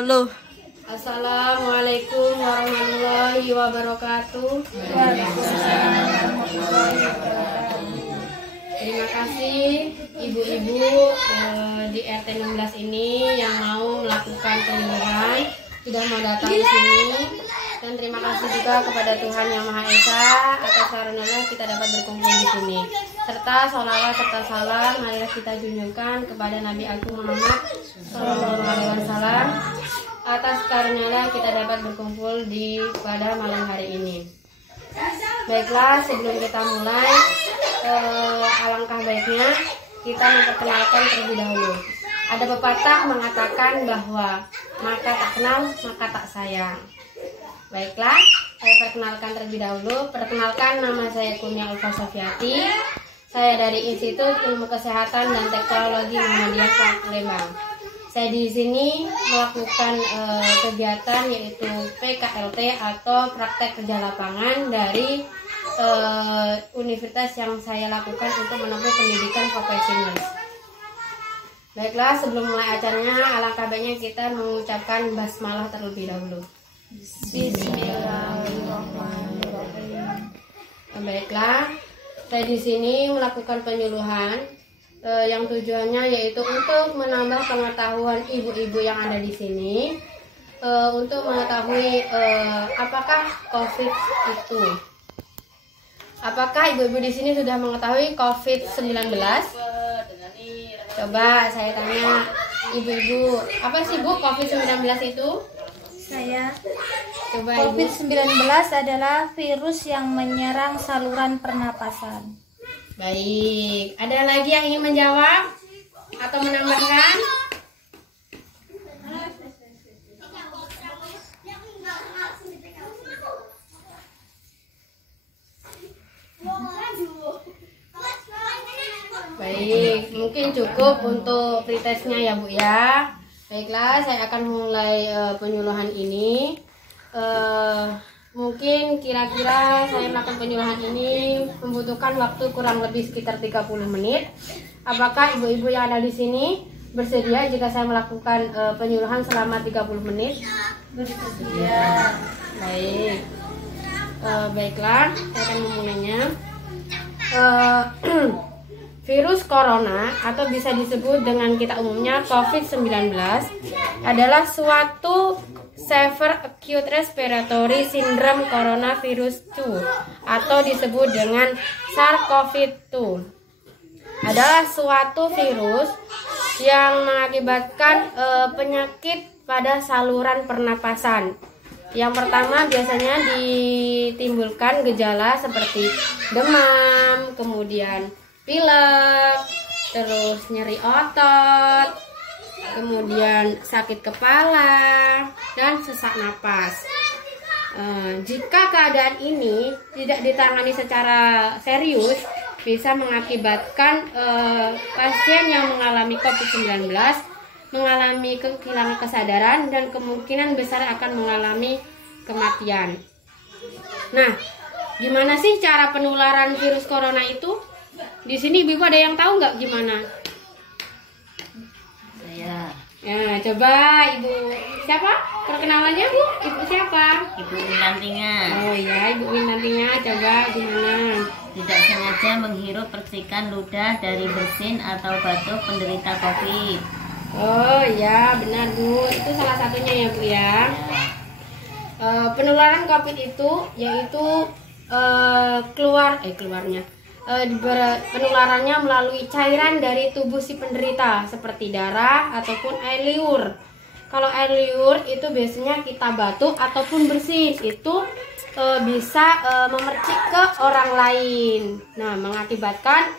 Halo. Assalamualaikum warahmatullahi wabarakatuh. Terima kasih ibu-ibu di RT 16 ini yang mau melakukan penyuluhan, sudah mau datang di sini. Dan terima kasih juga kepada Tuhan Yang Maha Esa atas karunia kita dapat berkumpul di sini. Serta sholawat serta salam marilah kita junjungkan kepada Nabi Agung Muhammad SAW atas karunia kita dapat berkumpul pada malam hari ini. Baiklah, sebelum kita mulai, alangkah baiknya kita memperkenalkan terlebih dahulu. Ada pepatah mengatakan bahwa maka tak kenal maka tak sayang. Baiklah, saya perkenalkan terlebih dahulu. Perkenalkan, nama saya Kurnia Ulfa Sofiati. Saya dari Institut Ilmu Kesehatan dan Teknologi Muhammadiyah Lembang. Saya di sini melakukan kegiatan yaitu PKLT atau praktek kerja lapangan dari universitas yang saya lakukan untuk menempuh pendidikan profesional. Baiklah, sebelum mulai acaranya, alangkah baiknya kita mengucapkan basmalah terlebih dahulu. Bismillahirrahmanirrahim. Baiklah, saya di sini melakukan penyuluhan yang tujuannya yaitu untuk menambah pengetahuan ibu-ibu yang ada di sini untuk mengetahui apakah COVID itu. Apakah ibu-ibu di sini sudah mengetahui COVID-19? Coba saya tanya ibu-ibu, apa sih Bu COVID-19 itu? Saya. Coba COVID-19 adalah virus yang menyerang saluran pernapasan. Baik, ada lagi yang ingin menjawab atau menambahkan? Baik, mungkin cukup untuk pretestnya ya Bu ya. Baiklah, saya akan mulai penyuluhan ini. Mungkin kira-kira saya melakukan penyuluhan ini membutuhkan waktu kurang lebih sekitar 30 menit. Apakah ibu-ibu yang ada di sini bersedia jika saya melakukan penyuluhan selama 30 menit? Bersedia. Baik. Baiklah, saya akan memulainya. Virus corona atau bisa disebut dengan kita umumnya COVID-19 adalah suatu Severe Acute Respiratory Syndrome Coronavirus 2 atau disebut dengan SARS-CoV-2. Adalah suatu virus yang mengakibatkan penyakit pada saluran pernapasan. Yang pertama biasanya ditimbulkan gejala seperti demam, kemudian pilek, terus nyeri otot, kemudian sakit kepala, dan sesak napas. Jika keadaan ini tidak ditangani secara serius, bisa mengakibatkan pasien yang mengalami COVID-19 mengalami kehilangan kesadaran dan kemungkinan besar akan mengalami kematian. Nah, gimana sih cara penularan virus corona itu? Di sini ibu ada yang tahu nggak gimana? Saya. Nah, coba ibu siapa? Perkenalannya Bu? Ibu siapa? Ibu Wilantinga. Oh iya, Ibu Wilantinga. Coba gimana? Tidak sengaja menghirup percikan ludah dari bersin atau batuk penderita COVID. Oh iya, benar Bu. Itu salah satunya ya Bu ya. Penularan COVID itu yaitu penularannya melalui cairan dari tubuh si penderita seperti darah ataupun air liur. Kalau air liur itu biasanya kita batuk ataupun bersin, itu bisa memercik ke orang lain. Nah, mengakibatkan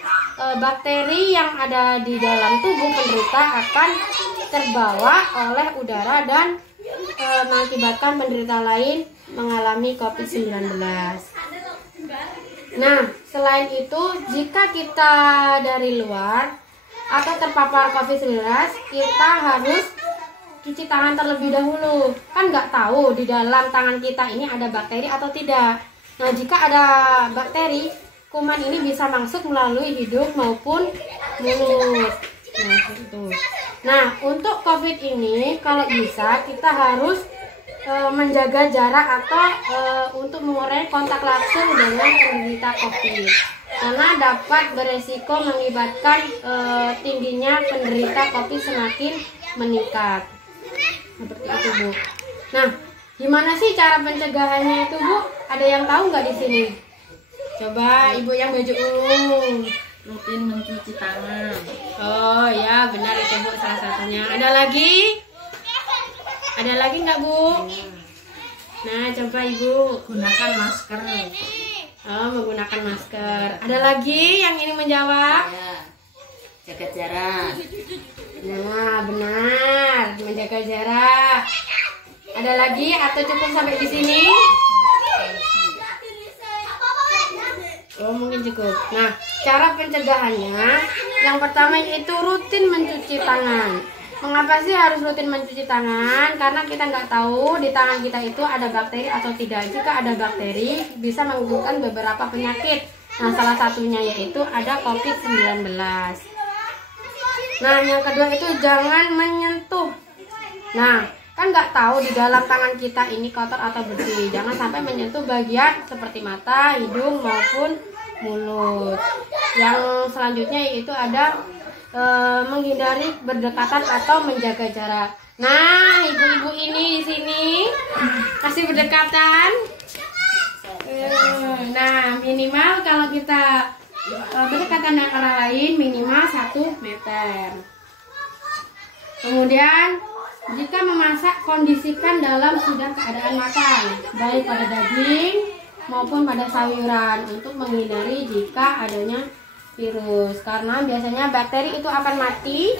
bakteri yang ada di dalam tubuh penderita akan terbawa oleh udara dan mengakibatkan penderita lain mengalami COVID-19. Nah, selain itu, jika kita dari luar atau terpapar COVID-19, kita harus cuci tangan terlebih dahulu. Kan nggak tahu di dalam tangan kita ini ada bakteri atau tidak. Nah, jika ada bakteri, kuman ini bisa masuk melalui hidung maupun mulut. Nah, itu. Nah, untuk COVID ini kalau bisa kita harus menjaga jarak atau untuk mengurangi kontak langsung dengan penderita COVID, karena dapat beresiko mengakibatkan tingginya penderita COVID semakin meningkat. Seperti itu, Bu. Nah, gimana sih cara pencegahannya itu, Bu? Ada yang tahu nggak di sini? Coba Ibu yang baju ungu. Rutin mencuci tangan. Oh ya, benar itu, Bu, salah satunya. Ada lagi? Ada lagi nggak, Bu? Nah, coba Ibu. Gunakan masker. Oh, menggunakan masker. Ada lagi yang ingin menjawab? Ya. Jaga jarak. Nah, benar, menjaga jarak. Ada lagi atau cukup sampai di sini? Oh, mungkin cukup. Nah, cara pencegahannya yang pertama itu rutin mencuci tangan. Mengapa sih harus rutin mencuci tangan? Karena kita nggak tahu di tangan kita itu ada bakteri atau tidak. Jika ada bakteri, bisa menimbulkan beberapa penyakit. Nah, salah satunya yaitu ada COVID-19. Nah, yang kedua itu jangan menyentuh. Nah, kan nggak tahu di dalam tangan kita ini kotor atau bersih. Jangan sampai menyentuh bagian seperti mata, hidung maupun mulut. Yang selanjutnya yaitu ada menghindari berdekatan atau menjaga jarak. Nah, ibu-ibu ini di sini masih berdekatan. Nah, minimal kalau kita berdekatan dengan orang lain minimal 1 meter. Kemudian jika memasak, kondisikan dalam sudah keadaan matang, baik pada daging maupun pada sayuran untuk menghindari jika adanya virus. Karena biasanya bakteri itu akan mati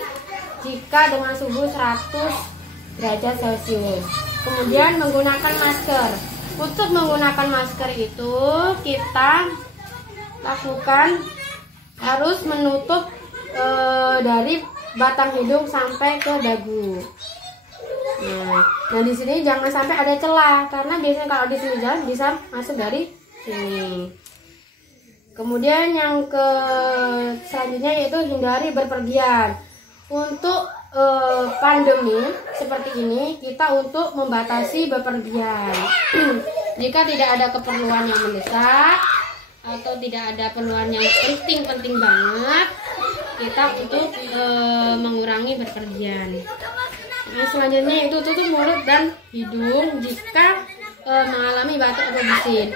jika dengan suhu 100 derajat Celcius. Kemudian menggunakan masker. Untuk menggunakan masker itu kita lakukan harus menutup dari batang hidung sampai ke dagu. Nah di sini jangan sampai ada celah karena biasanya kalau di sini jalan bisa masuk dari sini. Kemudian yang selanjutnya yaitu hindari berpergian. Untuk pandemi seperti ini kita untuk membatasi bepergian. Jika tidak ada keperluan yang mendesak atau tidak ada keperluan yang penting banget, kita untuk mengurangi berpergian. Nah, selanjutnya itu tutup mulut dan hidung jika mengalami batuk atau bersin.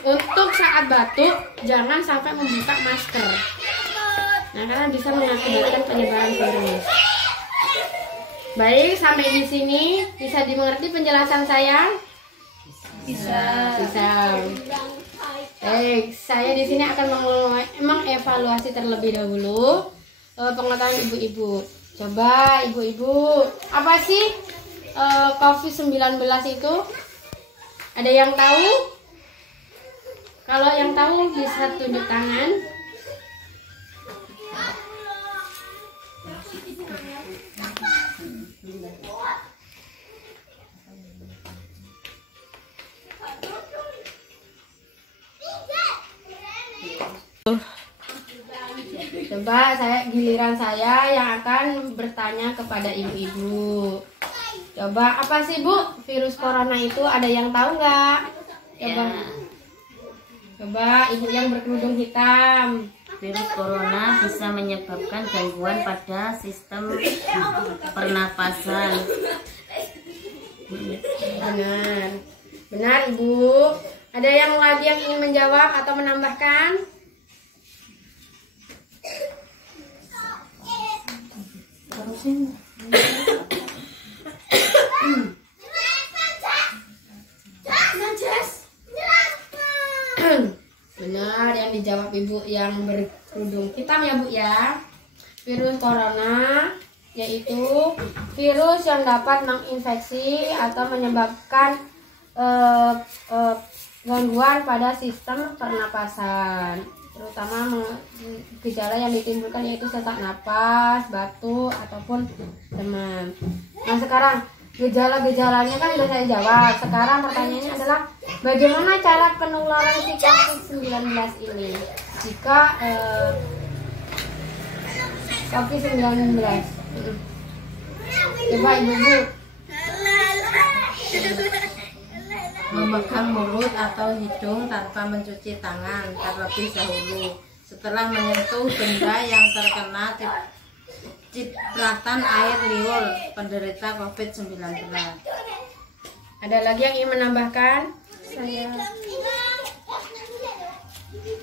Untuk saat batuk jangan sampai membuka masker. Nah, karena bisa mengakibatkan penyebaran virus. Baik, sampai di sini bisa dimengerti penjelasan saya? Bisa. Baik, saya di sini akan mengevaluasi terlebih dahulu pengetahuan ibu-ibu. Coba ibu-ibu, apa sih COVID-19 itu? Ada yang tahu? Kalau yang tahu bisa tunjuk tangan. Coba giliran saya yang akan bertanya kepada ibu-ibu. Coba apa sih Bu virus corona itu? Ada yang tahu nggak? Coba. Ya. Coba ibu yang berkerudung hitam. Virus corona bisa menyebabkan gangguan pada sistem pernapasan. Benar Ibu. Ada yang lagi yang ingin menjawab atau menambahkan? Benar yang dijawab Ibu yang berkerudung hitam ya Bu ya. Virus corona yaitu virus yang dapat menginfeksi atau menyebabkan gangguan pada sistem pernapasan, terutama gejala yang ditimbulkan yaitu sesak napas, batuk ataupun demam. Nah sekarang gejala-gejalanya kan sudah saya jawab. Sekarang pertanyaannya adalah bagaimana cara penularan si COVID-19 ini jika COVID-19. Coba ibu-ibu. Memegang mulut atau hidung tanpa mencuci tangan terlebih dahulu setelah menyentuh benda yang terkena cipratan air liur penderita COVID-19. Ada lagi yang ingin menambahkan? Saya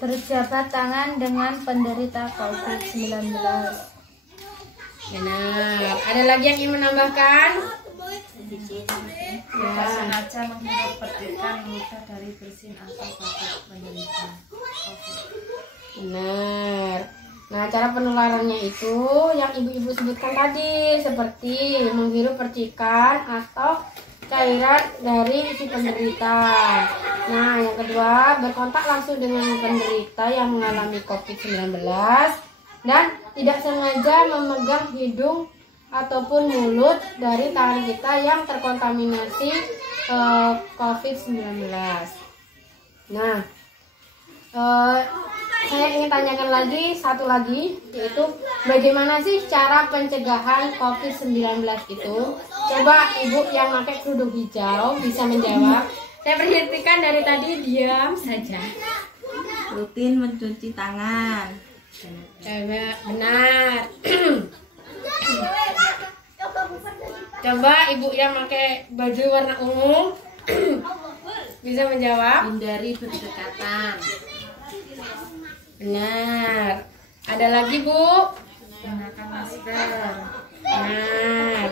berjabat tangan dengan penderita COVID-19. Benar. Ada lagi yang ingin menambahkan? Tidak sengaja menghirup percikan ludah dari bersin atau batuk penderita COVID. Benar. Nah, cara penularannya itu yang ibu-ibu sebutkan tadi, seperti menghirup percikan atau cairan dari si penderita. Nah, yang kedua, berkontak langsung dengan penderita yang mengalami COVID-19 dan tidak sengaja memegang hidung ataupun mulut dari tangan kita yang terkontaminasi COVID-19. Nah, saya ingin tanyakan lagi satu lagi, yaitu bagaimana sih cara pencegahan COVID-19 itu? Coba ibu yang pakai kerudung hijau bisa menjawab. Saya perhatikan dari tadi diam saja. Rutin mencuci tangan. Coba benar. Coba ibu yang pakai baju warna ungu bisa menjawab. Hindari berdekatan. Benar. Ada lagi bu? Gunakan masker. Benar.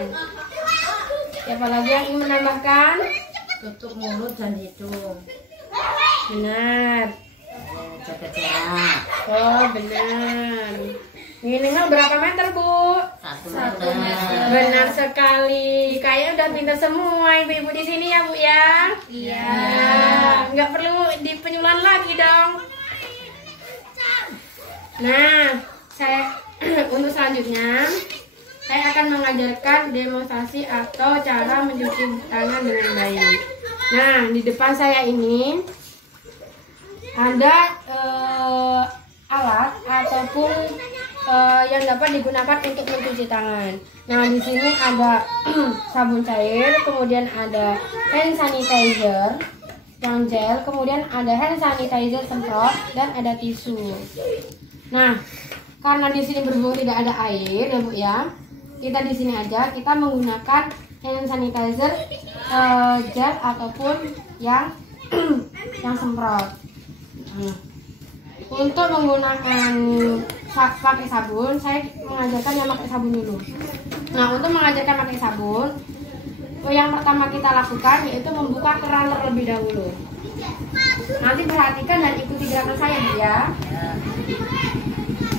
Siapa lagi yang ingin menambahkan? Tutup mulut dan hidung. Benar. Jaga jarak. Oh benar. Minimal berapa meter bu? 1 meter. Benar sekali. Kayaknya udah pintar semua ibu-ibu di sini ya bu ya. Iya. Nggak perlu di penyuluhan lagi dong. Nah, saya untuk selanjutnya saya akan mengajarkan demonstrasi atau cara mencuci tangan dengan baik. Nah, di depan saya ini ada alat ataupun yang dapat digunakan untuk mencuci tangan. Nah, di sini ada sabun cair, kemudian ada hand sanitizer yang gel, kemudian ada hand sanitizer semprot dan ada tisu. Nah, karena di sini berhubung tidak ada air ya bu ya, kita di sini aja kita menggunakan hand sanitizer gel ataupun yang semprot. Untuk menggunakan pakai sabun, saya mengajarkan yang pakai sabun dulu. Nah, untuk mengajarkan pakai sabun, yang pertama kita lakukan yaitu membuka keran terlebih dahulu. Nanti perhatikan dan ikuti gerakan saya bu ya.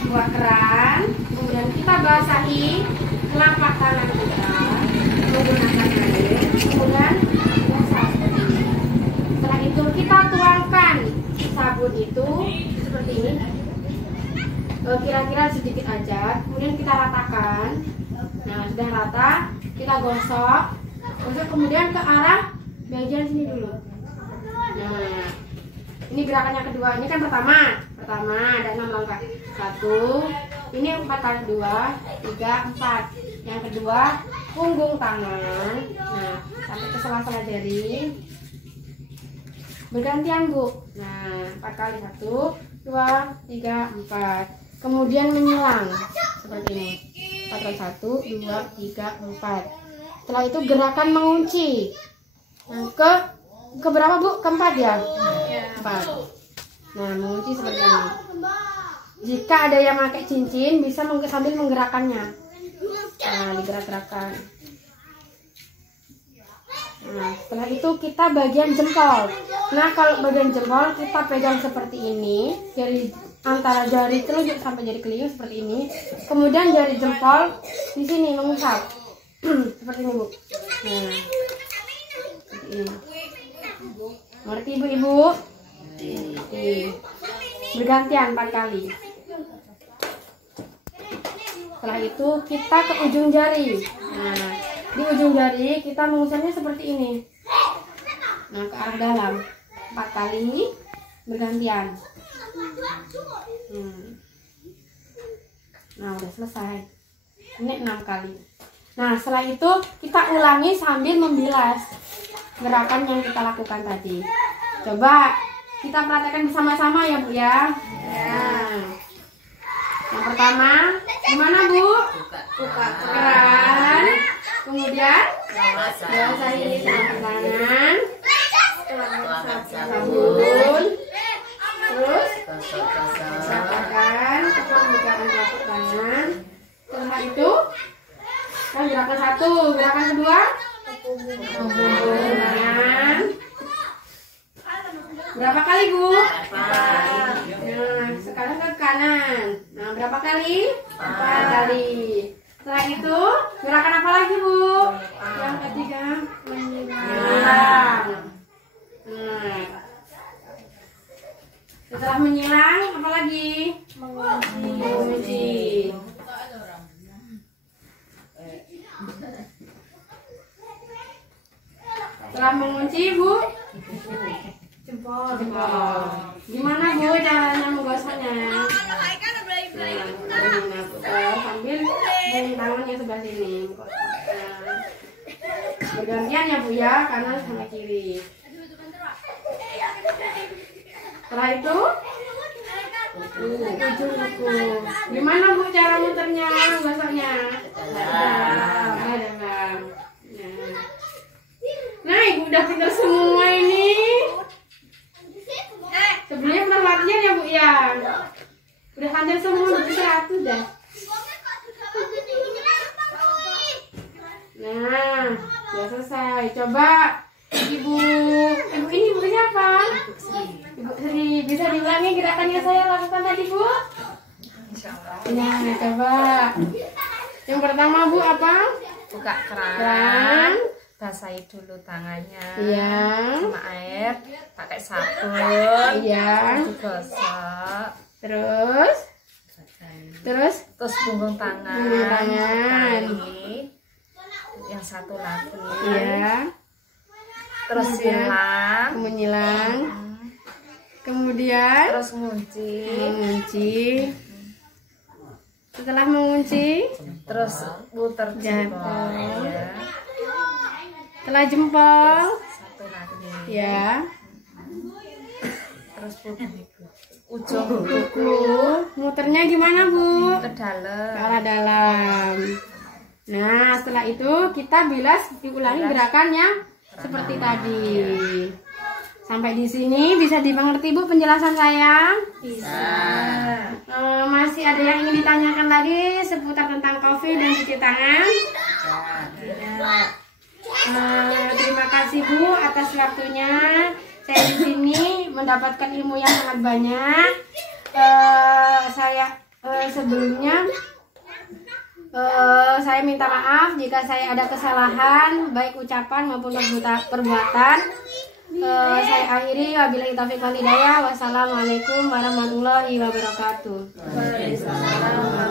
Buka keran, kemudian kita basahi telapak tangan kita menggunakan air, kemudian basah seperti ini. Setelah itu kita tuangkan sabun itu seperti ini, kira-kira sedikit aja, kemudian kita ratakan. Nah, sudah rata, kita gosok, kemudian ke arah bagian sini dulu. Nah, ini gerakan yang kedua. Ini kan pertama ada 6 langkah. 1, ini 4 kali 2, 3, 4. Yang kedua, punggung tangan. Nah, sampai ke sela-sela jari. Bergantian bu. Nah, 4 kali 1, 2, 3, 4. Kemudian menyilang seperti ini. 4 kali 1, 2, 3, 4. Setelah itu gerakan mengunci. Nah, ke berapa bu? Keempat ya? 4. Nah, mengunci seperti ini. Jika ada yang pakai cincin, bisa sambil menggerakkannya. Nah, digerak-gerakkan. Nah, setelah itu kita bagian jempol. Nah, kalau bagian jempol kita pegang seperti ini, dari antara jari telunjuk sampai jari kelingking seperti ini. Kemudian jari jempol di sini mengusap. Seperti ini, Bu. Nah, seperti ini. Ngerti ibu-ibu? Bergantian 4 kali. Setelah itu kita ke ujung jari. Nah, di ujung jari kita mengusapnya seperti ini. Nah, ke arah dalam 4 kali bergantian. Nah, udah selesai. Ini 6 kali. Nah, setelah itu kita ulangi sambil membilas gerakan yang kita lakukan tadi. Coba kita praktekkan bersama-sama ya Bu ya. Nah, yang pertama, gimana Bu? Buka keran. Kemudian basahi tangan. Sabun. Terus rasakan pembukaan telapak tangan. Setelah itu kan gerakan 1, gerakan kedua tangan. Berapa kali Bu? Nah, sekarang ke kanan. Nah, berapa kali? 4 kali. Setelah itu gerakan apa lagi Bu? Yang ketiga menyilang. Nah, setelah menyilang apa lagi? Mengunci. Setelah mengunci Bu, jempol. Gimana Bu caranya menggosoknya? Sambil tangannya sebelah sini. Bergantian ya Bu ya, kanan sama kiri. Setelah itu ujung kuku. Gimana Bu cara muternya, gosoknya? Dalam. Nah, Ibu udah pintar semua ini. Sebelumnya pernah latihan ya Bu ya? Udah hampir semua, udah 100 dah. Nah, udah selesai. Coba Ibu ini Ibu siapa? Ibu Sri, bisa diulangi gerakannya saya lakukan tadi Bu? Nah, coba. Yang pertama Bu apa? Buka keran, basahi dulu tangannya sama air, pakai sabun, digosok, terus punggung tangan, kali, yang satu lagi, terus menyilang, kemudian terus mengunci. Setelah mengunci, terus putar jempol. Setelah jempol, satu lagi. Ya. Terus ujung kuku. Muternya gimana Bu? Ke dalam. Ke arah dalam. Nah, setelah itu kita bilas diulangi gerakannya seperti tadi. Sampai di sini bisa dimengerti Bu penjelasan saya? Bisa. Masih ada yang ingin ditanyakan lagi seputar tentang COVID dan cuci tangan? Terima kasih Bu atas waktunya. Saya di sini mendapatkan ilmu yang sangat banyak. Sebelumnya saya minta maaf jika saya ada kesalahan baik ucapan maupun perbuatan. Saya akhiri wabillahi taufiq wal hidayah. Wassalamualaikum warahmatullahi wabarakatuh. Waalaikumsalam.